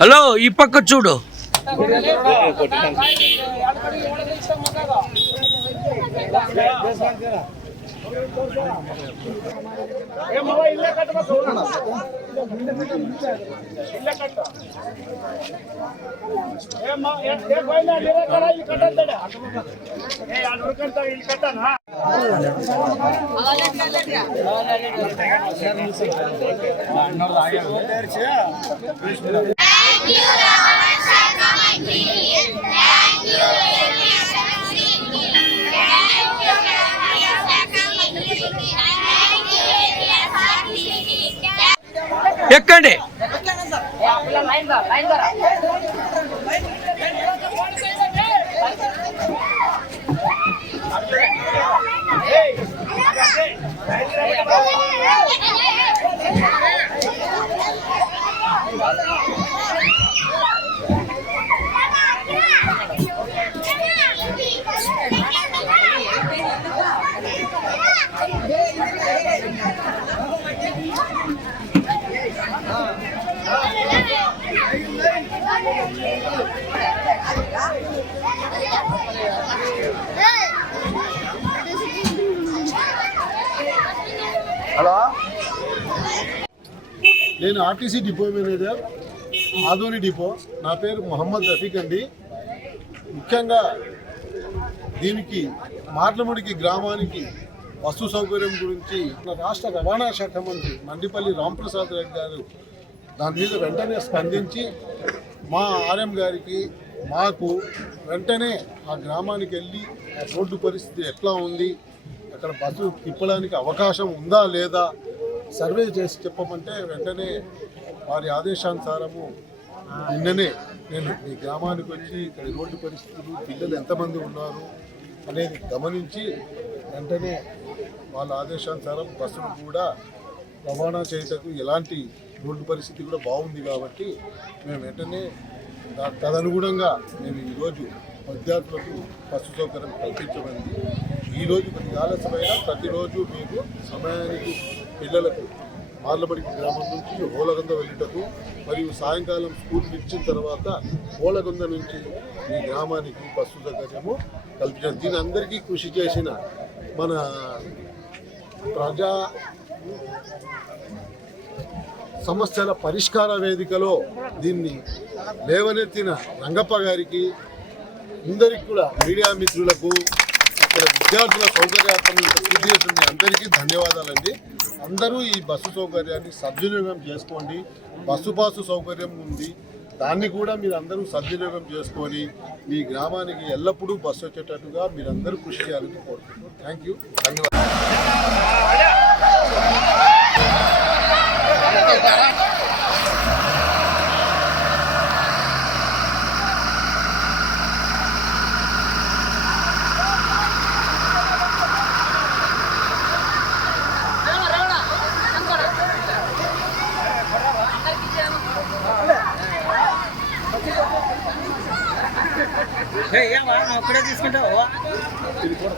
Hello, ఈ పక్క చూడు. ఎక్కండి. హలో, నేను RTC depot manager, Adoni depot. నా పేరు మొహమ్మద్ రఫీక్ అండి. ముఖ్యంగా దీనికి మార్లముడికి గ్రామానికి బస్సు సౌకర్యం గురించి రాష్ట్ర రవాణా శాఖ మంత్రి మండిపల్లి రాంప్రసాద్ రెడ్డి గారు దాని మీద వెంటనే స్పందించి మా ఆర్ఎం గారికి మాకు వెంటనే ఆ గ్రామానికి వెళ్ళి ఆ రోడ్డు పరిస్థితి ఎట్లా ఉంది, అక్కడ బస్సు తిప్పడానికి అవకాశం ఉందా లేదా సర్వే చేసి చెప్పమంటే వెంటనే వారి ఆదేశానుసారము నిన్ననే నేను మీ గ్రామానికి వచ్చి ఇక్కడ రోడ్డు పరిస్థితులు, పిల్లలు ఎంతమంది ఉన్నారు అనేది గమనించి వెంటనే వాళ్ళ ఆదేశానుసారం బస్సును కూడా రవాణా చేయటకు ఎలాంటి రోడ్డు పరిస్థితి కూడా బాగుంది కాబట్టి మేము వెంటనే తదనుగుణంగా మేము ఈరోజు విద్యార్థులకు బస్సు సౌకర్యం కల్పించబడింది. ఈరోజు కొద్ది ఆలస్యమైన ప్రతిరోజు మీకు సమయానికి పిల్లలకు మార్లబడి గ్రామం నుంచి హోలగొంద వెళ్ళటకు మరియు సాయంకాలం స్కూల్ ఇచ్చిన తర్వాత హోలగొంద నుంచి మీ గ్రామానికి బస్సు సౌకర్యము కల్పించారు. దీని అందరికీ కృషి చేసిన మన ప్రజా సమస్యల పరిష్కార వేదికలో దీన్ని లేవనెత్తిన రంగప్ప గారికి, అందరికీ కూడా మీడియా మిత్రులకు, ఇక్కడ విద్యార్థుల సౌకర్యార్థం కృషి చేసిన అందరికీ ధన్యవాదాలండి. అందరూ ఈ బస్సు సౌకర్యాన్ని సద్వినియోగం చేసుకోండి. బస్సు పాసు సౌకర్యం ఉంది, దాన్ని కూడా మీరు అందరూ సద్వినియోగం చేసుకొని మీ గ్రామానికి ఎల్లప్పుడూ బస్సు వచ్చేటట్టుగా మీరందరూ కృషి చేయాలని కోరుకుంటున్నాను. థ్యాంక్ యూ, ధన్యవాదాలు. ఒక్కడే తీసుకుంటావు. ఇది కూడా